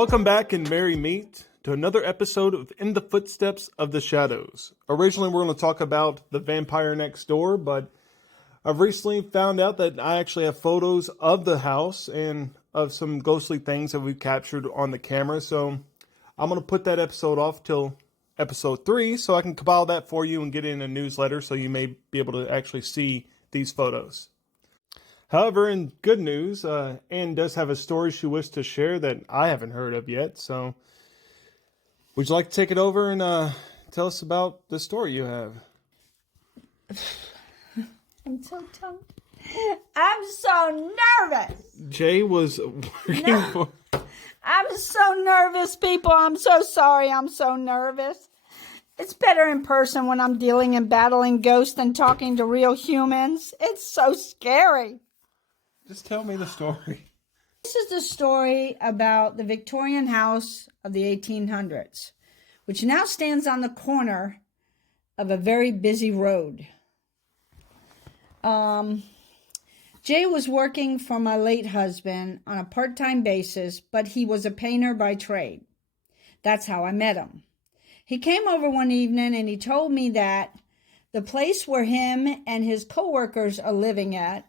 Welcome back and merry meet to another episode of In the Footsteps of the Shadows. Originally, we're going to talk about the vampire next door, but I've recently found out that I actually have photos of the house and of some ghostly things that we've captured on the camera. So I'm going to put that episode off till episode 3 so I can compile that for you and get it in a newsletter so you may be able to actually see these photos. However, in good news, Anne does have a story she wishes to share that I haven't heard of yet. So, would you like to take it over and tell us about the story you have? I'm so tired. I'm so nervous. Jay was working for... I'm so nervous, people. I'm so sorry. I'm so nervous. It's better in person when I'm dealing and battling ghosts than talking to real humans. It's so scary. Just tell me the story. This is the story about the Victorian house of the 1800s, which now stands on the corner of a very busy road. Jay was working for my late husband on a part-time basis, but he was a painter by trade. That's how I met him. He came over one evening and he told me that the place where him and his co-workers are living at,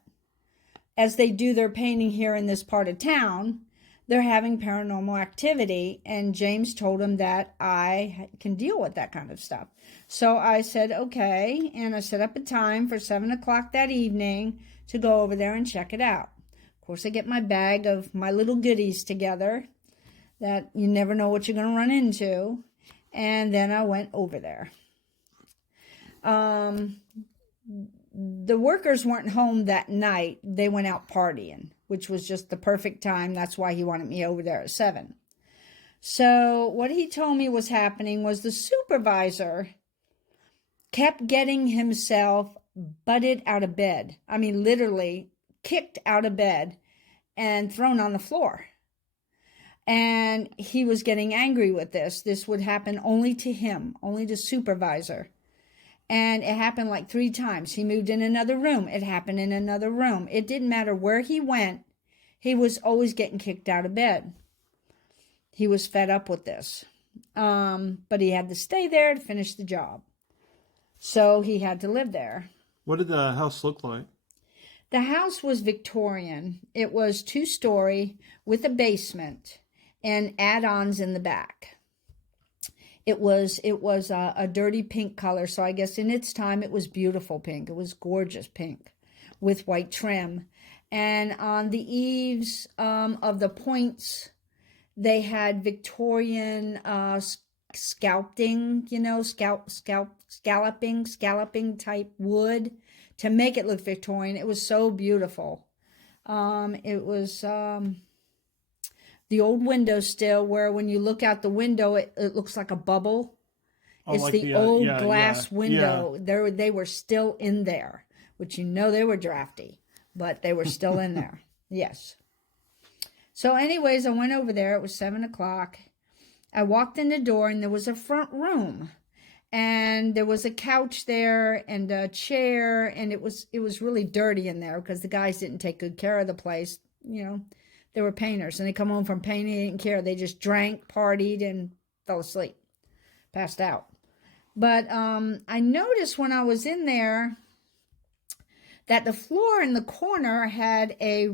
as they do their painting here in this part of town, they're having paranormal activity, and James told him that I can deal with that kind of stuff. So I said, okay, and I set up a time for 7 o'clock that evening to go over there and check it out. Of course, I get my bag of my little goodies together that you never know what you're going to run into, and then I went over there. The workers weren't home that night. They went out partying, which was just the perfect time. That's why he wanted me over there at 7. So what he told me was happening was the supervisor kept getting himself butted out of bed. I mean, literally kicked out of bed and thrown on the floor. And he was getting angry with this. This would happen only to him, only the supervisor. And it happened like 3 times. He moved in another room. It happened in another room. It didn't matter where he went. He was always getting kicked out of bed. He was fed up with this. But he had to stay there to finish the job. So he had to live there. What did the house look like? The house was Victorian. It was 2-story with a basement and add-ons in the back. It was a dirty pink color, so I guess in its time it was beautiful pink. It was gorgeous pink with white trim. And on the eaves of the points, they had Victorian scalloping type wood to make it look Victorian. It was so beautiful. It was... the old window still, where when you look out the window, it looks like a bubble. Oh, it's like the old glass window. Yeah. They were still in there, which they were drafty, but they were still in there. Yes. So anyways, I went over there. It was 7 o'clock. I walked in the door and there was a front room. And there was a couch there and a chair. And it was really dirty in there because the guys didn't take good care of the place, you know. They were painters, and they come home from painting, they didn't care. They just drank, partied, and fell asleep, passed out. But I noticed when I was in there that the floor in the corner had a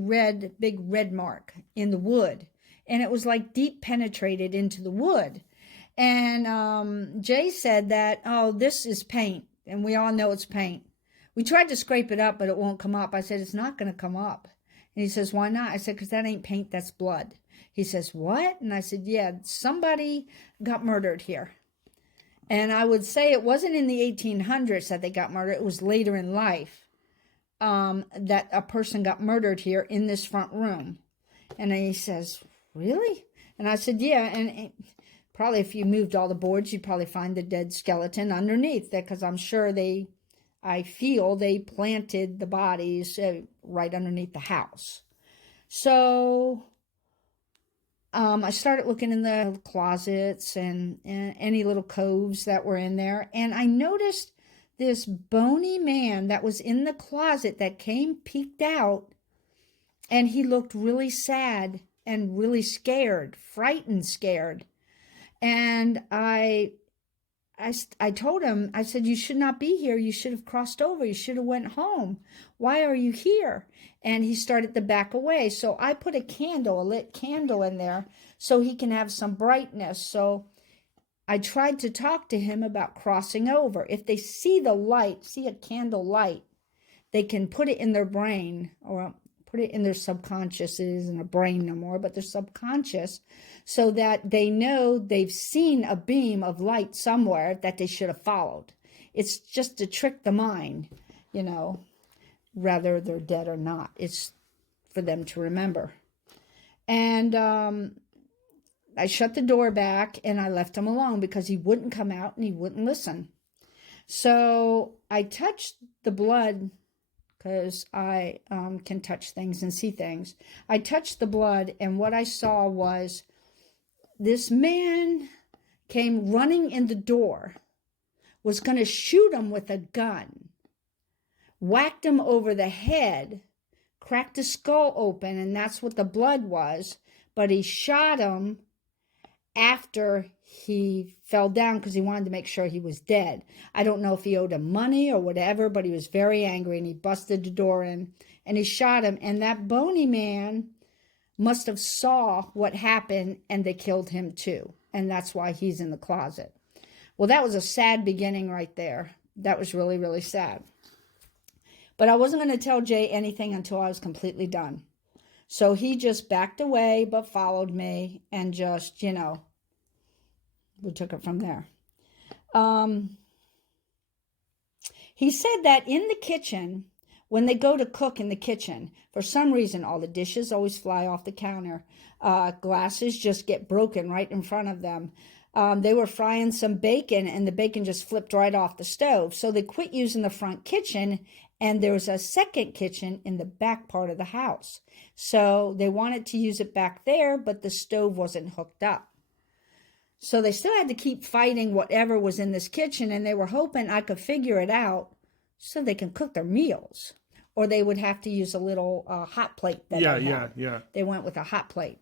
big red mark in the wood, and it was like deep penetrated into the wood. And Jay said that, oh, this is paint, and we all know it's paint. We tried to scrape it up, but it won't come up. I said, it's not going to come up. And he says, why not? I said, because that ain't paint, that's blood. He says, what? And I said, yeah, somebody got murdered here. And I would say it wasn't in the 1800s that they got murdered. It was later in life that a person got murdered here in this front room. And then he says, really? And I said, yeah. And probably if you moved all the boards, you'd probably find the dead skeleton underneath there, because I'm sure I feel they planted the bodies right underneath the house. So I started looking in the closets and any little coves that were in there. And I noticed this bony man that was in the closet that peeked out. And he looked really sad and really scared, frightened, scared. And I told him, I said, you should not be here. You should have crossed over. You should have went home. Why are you here? And he started to back away. So I put a lit candle in there so he can have some brightness. So I tried to talk to him about crossing over. If they see the light, see a candle light, they can put it in their brain, or put it in their subconscious. It isn't a brain no more, but their subconscious, so that they know they've seen a beam of light somewhere that they should have followed. It's just to trick the mind, whether they're dead or not. It's for them to remember. And I shut the door back and I left him alone because he wouldn't come out and he wouldn't listen. So I touched the blood, because I can touch things and see things. I touched the blood, and what I saw was this man came running in the door, was going to shoot him with a gun, whacked him over the head, cracked his skull open, and that's what the blood was. But he shot him after he fell down because he wanted to make sure he was dead. I don't know if he owed him money or whatever, but he was very angry and he busted the door in and he shot him. And that bony man must have saw what happened and they killed him too. And that's why he's in the closet. Well, that was a sad beginning right there. That was really, really sad. But I wasn't going to tell Jay anything until I was completely done. So he just backed away but followed me and just, we took it from there. He said that in the kitchen, when they go to cook in the kitchen, for some reason, all the dishes always fly off the counter. Glasses just get broken right in front of them. They were frying some bacon and the bacon just flipped right off the stove. So they quit using the front kitchen, and there's a second kitchen in the back part of the house. So they wanted to use it back there, but the stove wasn't hooked up. So they still had to keep fighting whatever was in this kitchen, and they were hoping I could figure it out so they can cook their meals. Or they would have to use a little hot plate that I had. Yeah. They went with a hot plate.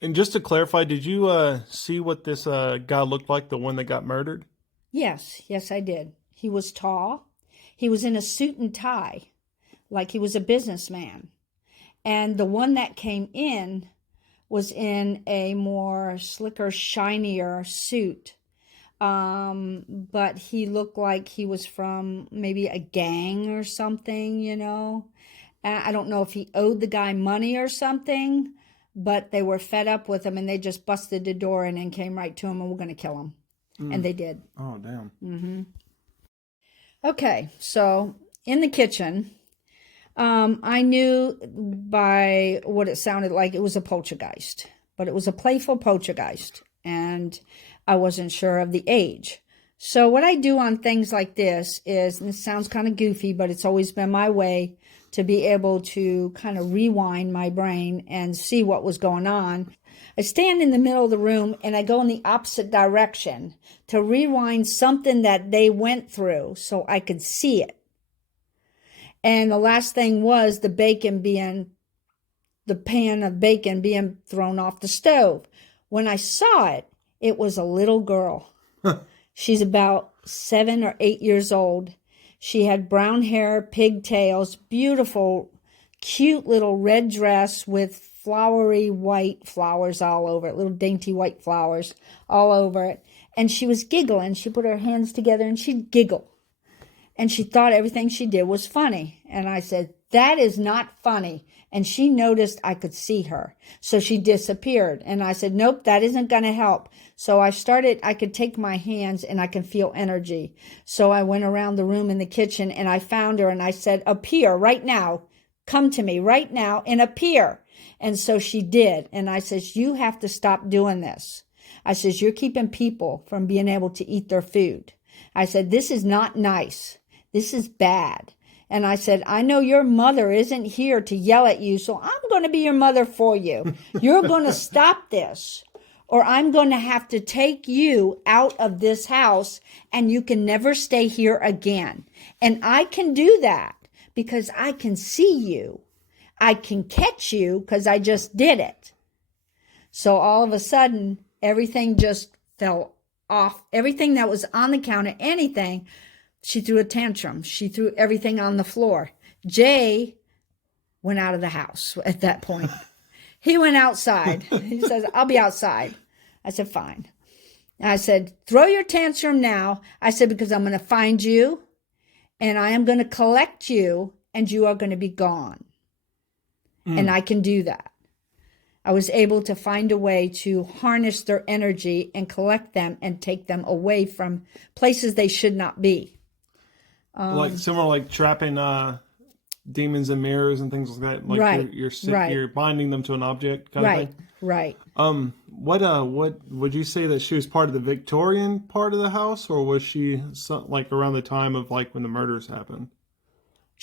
And just to clarify, did you see what this guy looked like, the one that got murdered? Yes, I did. He was tall. He was in a suit and tie, like he was a businessman. And the one that came in was in a more slicker, shinier suit. But he looked like he was from maybe a gang or something, I don't know if he owed the guy money or something, but they were fed up with him and they just busted the door in and came right to him and were going to kill him. And they did. Oh, damn. Mm-hmm. Okay, so in the kitchen, I knew by what it sounded like it was a poltergeist, but it was a playful poltergeist, and I wasn't sure of the age. So what I do on things like this is, and this sounds kind of goofy, but it's always been my way to be able to kind of rewind my brain and see what was going on. I stand in the middle of the room and I go in the opposite direction to rewind something that they went through so I could see it. And the last thing was the pan of bacon being thrown off the stove. When I saw it, it was a little girl. She's about 7 or 8 years old. She had brown hair, pigtails, beautiful, cute little red dress with flowery white flowers all over it, little dainty white flowers all over it. And she was giggling. She put her hands together and she'd giggle. And she thought everything she did was funny. And I said, that is not funny. And she noticed I could see her. So she disappeared. And I said, nope, that isn't going to help. So I could take my hands and I can feel energy. So I went around the room in the kitchen and I found her and I said, appear right now. Come to me right now and appear. And so she did. And I says, you have to stop doing this. I says, you're keeping people from being able to eat their food. I said, this is not nice. This is bad. And I said, I know your mother isn't here to yell at you, so I'm going to be your mother for you. You're going to stop this, or I'm going to have to take you out of this house, and you can never stay here again. And I can do that because I can see you. I can catch you because I just did it. So all of a sudden, everything just fell off. Everything that was on the counter, anything, she threw a tantrum. She threw everything on the floor. Jay went out of the house at that point. He went outside. He says, I'll be outside. I said, fine. I said, throw your tantrum now. I said, because I'm going to find you and I am going to collect you and you are going to be gone. And I can do that. I was able to find a way to harness their energy and collect them and take them away from places they should not be. Like similar, like trapping demons in mirrors and things like that. Like Right, you're binding them to an object kind of thing. Right. What would you say that she was part of the Victorian part of the house, or was she like around the time of like when the murders happened?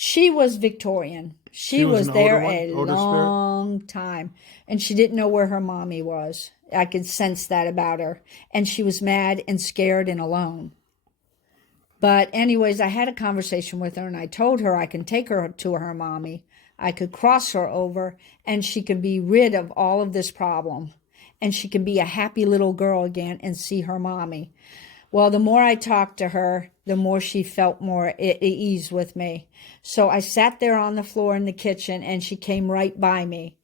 She was Victorian. She was there a long time, and she didn't know where her mommy was. I could sense that about her, and she was mad and scared and alone. But anyways, I had a conversation with her, and I told her I can take her to her mommy. I could cross her over, and she can be rid of all of this problem, and she can be a happy little girl again and see her mommy. Well, the more I talked to her, the more she felt more at ease with me. So I sat there on the floor in the kitchen, and she came right by me.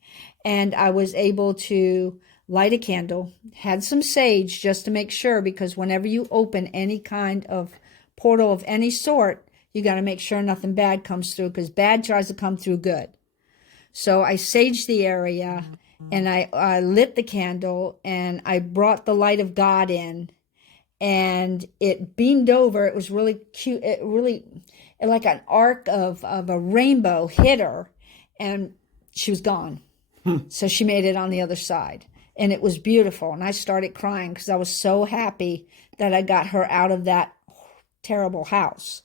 And I was able to light a candle, had some sage just to make sure, because whenever you open any kind of portal of any sort, you got to make sure nothing bad comes through, because bad tries to come through good. So I saged the area, and I lit the candle, and I brought the light of God in. And it beamed over. It was really cute. It really, like an arc of a rainbow hit her, and she was gone. So she made it on the other side, and it was beautiful. And I started crying because I was so happy that I got her out of that terrible house.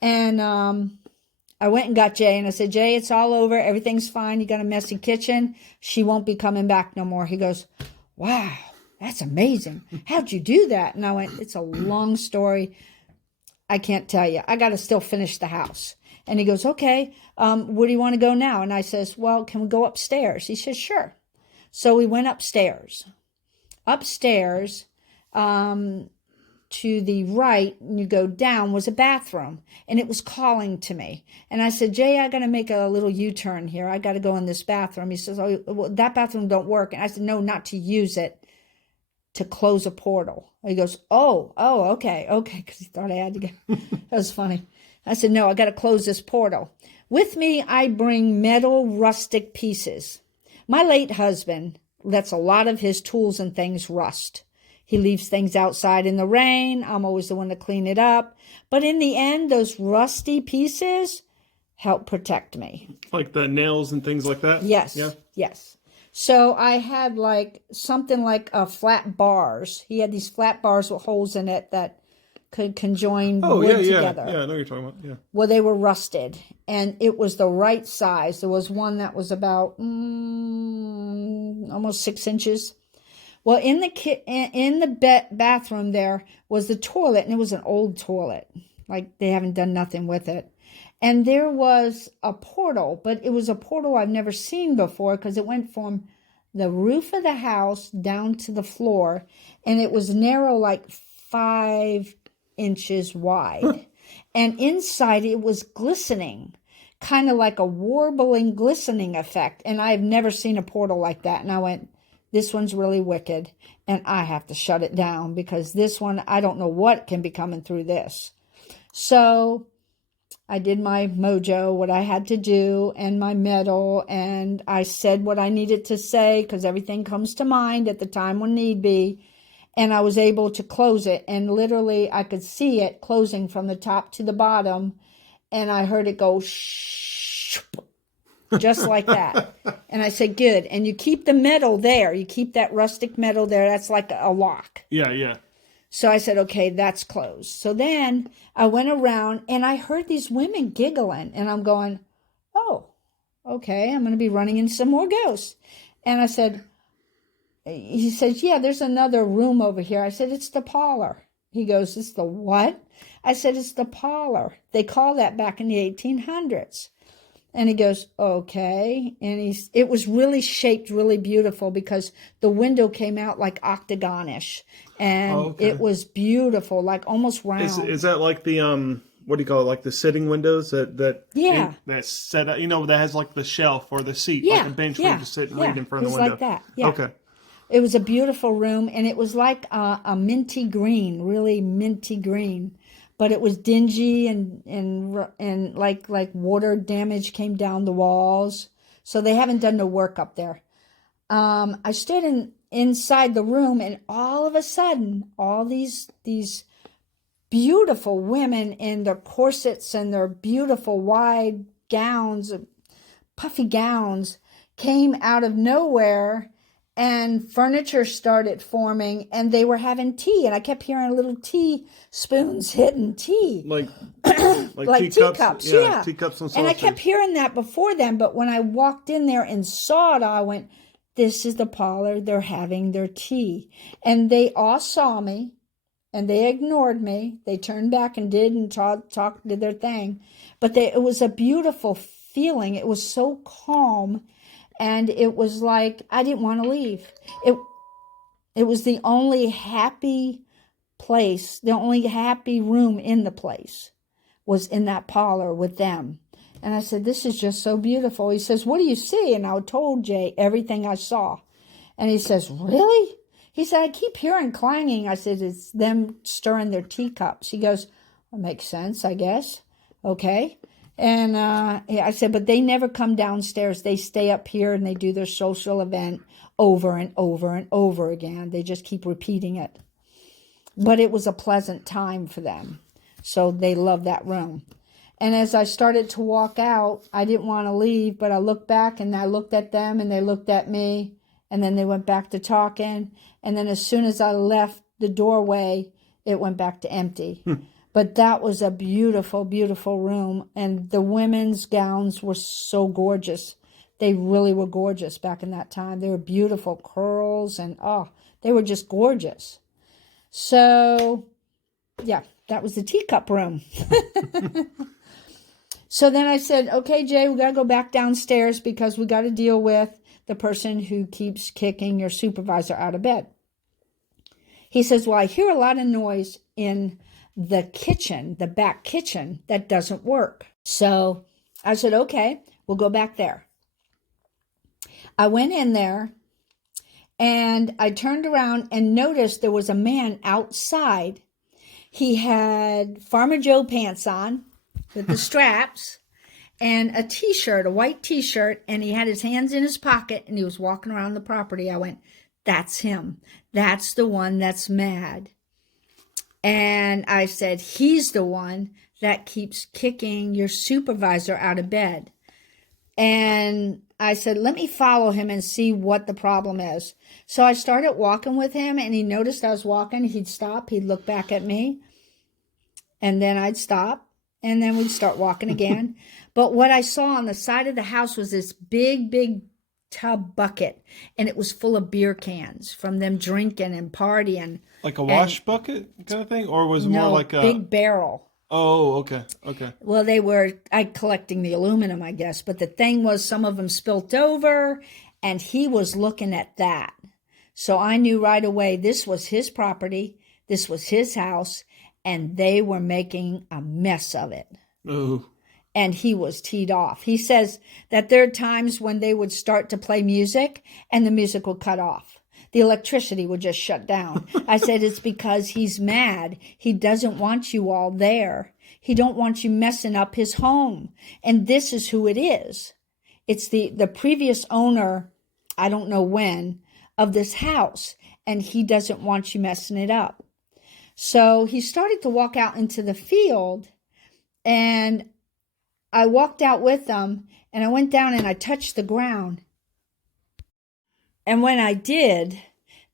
And I went and got Jay, and I said, Jay, it's all over. Everything's fine. You got a messy kitchen. She won't be coming back no more. He goes, wow. That's amazing. How'd you do that? And I went, it's a long story. I can't tell you. I got to still finish the house. And he goes, okay, where do you want to go now? And I says, well, can we go upstairs? He says, sure. So we went upstairs. Upstairs, to the right, and you go down, was a bathroom. And it was calling to me. And I said, Jay, I got to make a little U-turn here. I got to go in this bathroom. He says, oh, well, that bathroom don't work. And I said, no, not to use it, to close a portal. He goes, oh, okay, because he thought I had to go. That was funny. I said, no, I got to close this portal. With me, I bring metal rustic pieces. My late husband lets a lot of his tools and things rust. He leaves things outside in the rain. I'm always the one to clean it up. But in the end, those rusty pieces help protect me. Like the nails and things like that? Yes, yeah. Yes. So I had like something like flat bars. He had these flat bars with holes in it that could conjoin wood together. Yeah, I know what you're talking about. Yeah. Well, they were rusted, and it was the right size. There was one that was about almost 6 inches. Well, in the bathroom there was the toilet, and it was an old toilet. Like they haven't done nothing with it. And there was a portal, but it was a portal I've never seen before, because it went from the roof of the house down to the floor, and it was narrow, like 5 inches wide. And inside it was glistening, kind of like a warbling, glistening effect. And I've never seen a portal like that. And I went, this one's really wicked, and I have to shut it down, because this one, I don't know what can be coming through this. So I did my mojo, what I had to do, and my metal, and I said what I needed to say, because everything comes to mind at the time when need be, and I was able to close it, and literally I could see it closing from the top to the bottom, and I heard it go shh, just like that. And I said, good, and you keep the metal there, you keep that rustic metal there, that's like a lock. Yeah. So I said, okay, that's closed. So then I went around, and I heard these women giggling, and I'm going, oh, okay, I'm going to be running into some more ghosts. And he says, yeah, there's another room over here. I said, it's the parlor. He goes, it's the what? I said, it's the parlor. They call that back in the 1800s. And he goes, okay. And it was really shaped really beautiful because the window came out like octagonish. Oh, And okay. it was beautiful, like almost Is round. that like the what do you call it? Like the sitting windows Yeah, that's set up, that has like the shelf or the seat, like a yeah, bench where you yeah, just sit and read yeah. in It front of the was like window. that. Yeah. Okay. It was a beautiful room, and it was like a minty green, really minty green, but it was dingy and like water damage came down the walls. So they haven't done the work up there. I stood inside the room, and all of a sudden, all these beautiful women in their corsets and their beautiful wide gowns, puffy gowns, came out of nowhere, and furniture started forming, and they were having tea, and I kept hearing little teaspoons hitting tea, Like like like teacups, teacups, yeah, yeah. teacups and And I kept saucers. hearing that before then, but when I walked in there and saw it, I went, this is the parlor, they're having their tea. And they all saw me, and they ignored me. They turned back and talked did their thing. But it was a beautiful feeling. It was so calm, and it was like I didn't want to leave. It it was the only happy place, the only happy room in the place was in that parlor with them. And I said, this is just so beautiful. He says, what do you see? And I told Jay everything I saw. And he says, really? He said, I keep hearing clanging. I said, it's them stirring their teacups. He goes, well, makes sense, I guess. Okay. And I said, but they never come downstairs. They stay up here and they do their social event over and over and over again. They just keep repeating it. But it was a pleasant time for them. So they love that room. And as I started to walk out, I didn't want to leave, but I looked back and I looked at them and they looked at me, and then they went back to talking. And then as soon as I left the doorway, it went back to empty. But that was a beautiful, beautiful room. And the women's gowns were so gorgeous. They really were gorgeous back in that time. They were beautiful curls and they were just gorgeous. So, yeah, that was the teacup room. So then I said, okay, Jay, we got to go back downstairs because we got to deal with the person who keeps kicking your supervisor out of bed. He says, well, I hear a lot of noise in the kitchen, the back kitchen, that doesn't work. So I said, okay, we'll go back there. I went in there and I turned around and noticed there was a man outside. He had Farmer Joe pants on with the straps and a t-shirt, a white t-shirt, and he had his hands in his pocket and he was walking around the property. I went, that's him. That's the one that's mad. And I said, he's the one that keeps kicking your supervisor out of bed. And I said, let me follow him and see what the problem is. So I started walking with him, and he noticed I was walking. He'd stop. He'd look back at me. And then I'd stop. And then we'd start walking again. But what I saw on the side of the house was this big, big tub bucket. And it was full of beer cans from them drinking and partying. Like a And wash bucket kind of thing, or was it more no, like a? big barrel. Oh, okay, okay. Well, they were collecting the aluminum, I guess. But the thing was, some of them spilt over, and he was looking at that. So I knew right away this was his property, this was his house, and they were making a mess of it. Ooh. And he was teed off. He says that there are times when they would start to play music and the music would cut off. The electricity would just shut down. I said, it's because he's mad. He doesn't want you all there. He don't want you messing up his home. And this is who it is. It's the previous owner, I don't know when, of this house. And he doesn't want you messing it up. So he started to walk out into the field, and I walked out with him, and I went down and I touched the ground. And when I did,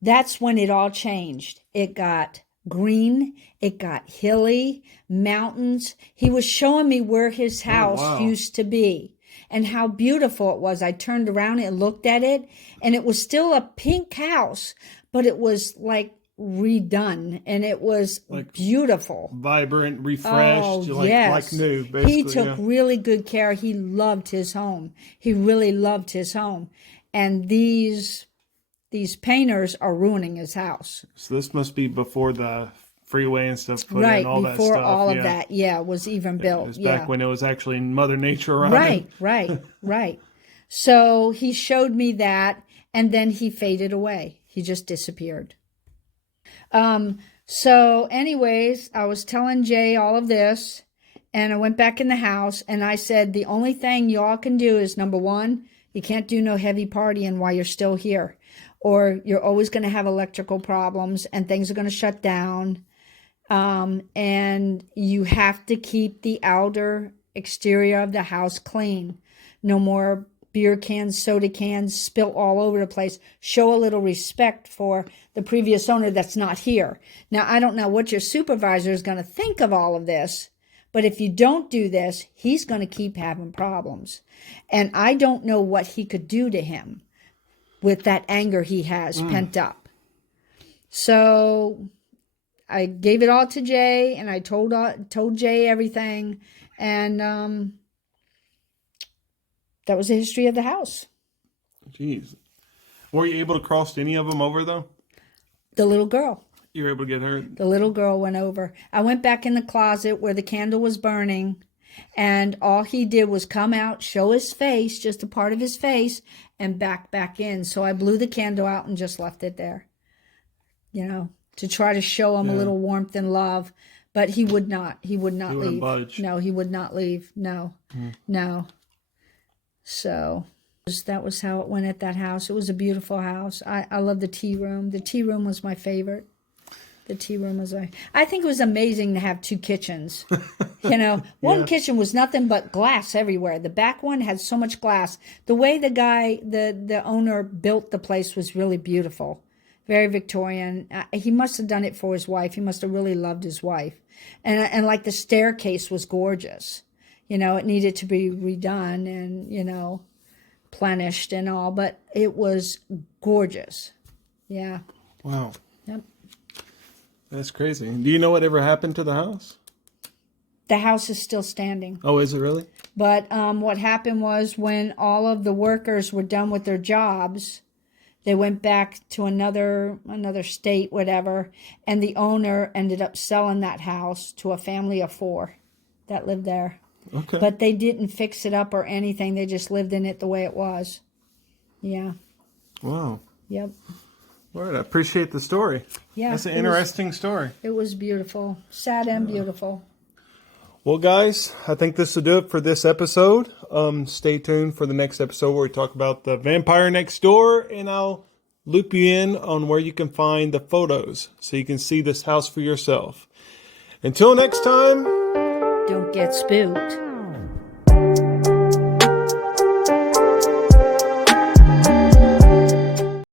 that's when it all changed. It got green, it got hilly, mountains. He was showing me where his house wow. used to be and how beautiful it was. I turned around and looked at it, and it was still a pink house, but it was like redone, and it was beautiful. Vibrant, refreshed, Oh, like yes. new, basically. He took really good care. He loved his home. He really loved his home. And these painters are ruining his house. So this must be before the freeway and stuff put Right, in, all that before stuff. all of that, was even built. It was back when it was actually Mother Nature around. Right. So he showed me that, and then he faded away. He just disappeared. So anyways, I was telling Jay all of this, and I went back in the house, and I said, the only thing y'all can do is, number one, you can't do no heavy partying while you're still here, or you're always going to have electrical problems, and things are going to shut down. And you have to keep the outer exterior of the house clean. No more beer cans, soda cans, spilt all over the place. Show a little respect for the previous owner that's not here. Now, I don't know what your supervisor is going to think of all of this, but if you don't do this, he's going to keep having problems. And I don't know what he could do to him with that anger he has pent up. So I gave it all to Jay, and I told Jay everything, and that was the history of the house. Jeez. Were you able to cross any of them over, though? The little girl. You were able to get her? The little girl went over. I went back in the closet where the candle was burning, and all he did was come out, show his face, just a part of his face, and back in. So I blew the candle out and just left it there, to try to show him a little warmth and love. But he would not. He would not leave. Budge. No, he would not leave. No. So that was how it went at that house. It was a beautiful house. I love the tea room. The tea room was my favorite. The tea room was I think it was amazing to have two kitchens. One kitchen was nothing but glass everywhere. The back one had so much glass. The way the owner built the place was really beautiful. Very Victorian. He must have done it for his wife. He must have really loved his wife. And like the staircase was gorgeous. It needed to be redone and, plenished and all, but it was gorgeous. Yeah. Wow. Yep. That's crazy. Do you know what ever happened to the house? The house is still standing. Oh, is it really? But what happened was when all of the workers were done with their jobs, they went back to another state, whatever, and the owner ended up selling that house to a family of 4 that lived there. Okay. But they didn't fix it up or anything. They just lived in it the way it was. Yeah. Wow. Yep. All right. I appreciate the story. Yeah. That's an interesting story. It was beautiful. Sad and beautiful. Well, guys, I think this will do it for this episode. Stay tuned for the next episode where we talk about the vampire next door, and I'll loop you in on where you can find the photos so you can see this house for yourself. Until next time. Don't get spooked.